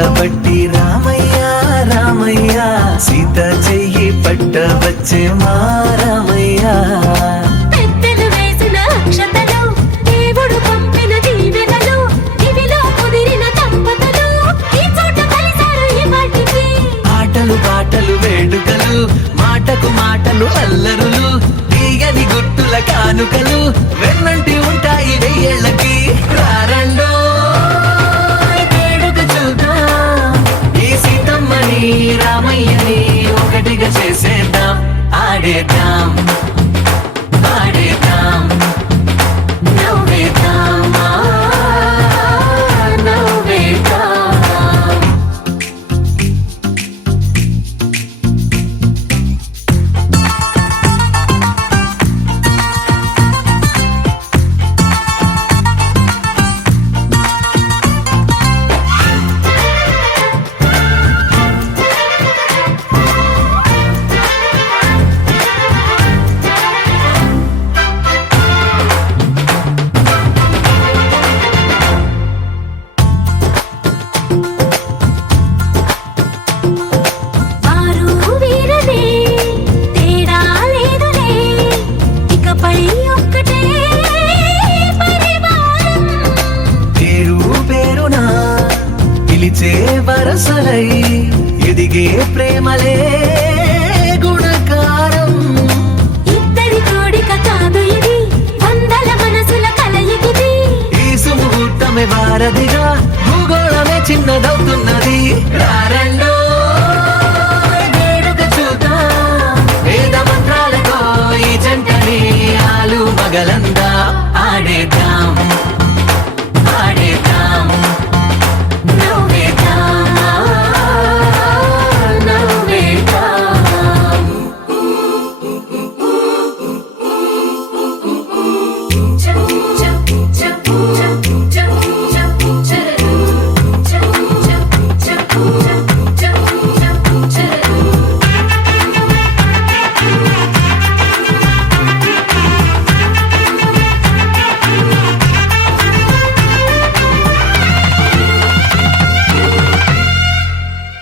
పట్టబట్టి రామయ్య రామయ్య సీత చెయ్యి పట్టవచ్చే మా రామయ్య. పెద్దలు వేసిన అక్షతలు దేవుడు పంపిన దీవెనలు ఇవిలో కుదిరిన దంపతులు ఈ చోట కలిశారు ఈ వాటికి. ఆటలు పాటలు వేడుకలు మాటకు మాటలు అల్లరులు తీయని గుర్తుల కానుకలు వెన్నంటి ఉంటాయి వెయ్యేళ్ళకి. రారండో వేడుక చూద్దాం ఈ సీతమ్మని రామయ్యని ఒకటిగా చేసేద్దాం. ఆడేద్దాం పాడేద్దాం నవ్వేద్దాం నవ్వేద్దాం. వారు వీరనే తేడా లేదులే ఇకపై ఒక్కటే పరివారం. పేరు పేరునా పిలిచే వరసలై ఎదిగే ప్రేమలే గుణకారం. ఇద్దరి కోడిక కాదు ఇది వందల మనసుల కలయికిది. ఈ సుముహూర్తమే వారధిగా భూగోళమే చిన్నదవుతున్నది. రారండో వేడుక చూద్దాం వేద మంత్రాలతో ఈ జంటని ఆలు మగలందా. ఆడేద్దాం ఆడేద్దాం నవ్వేద్దాం నవ్వేద్దాం.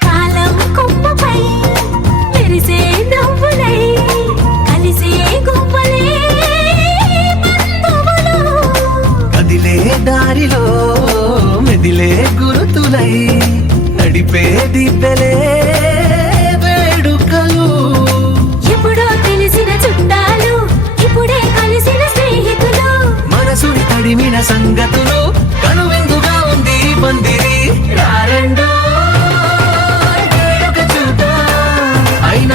కాలం కొమ్మపై మెరిసే నవ్వులై కలిసే గువ్వలే బంధువులు. కదిలే దారిలో మెదిలే గురుతులై నడిపే దిబ్బెలే వేడుకలు. ఎప్పుడో తెలిసిన చుట్టాలు ఇప్పుడే కలిసిన స్నేహితులు. మనసుని తడిమిన సంగతులు కనువిందుగా ఉంది ఈ పందిరి. రారండో వేడుక చూద్దాం అయిన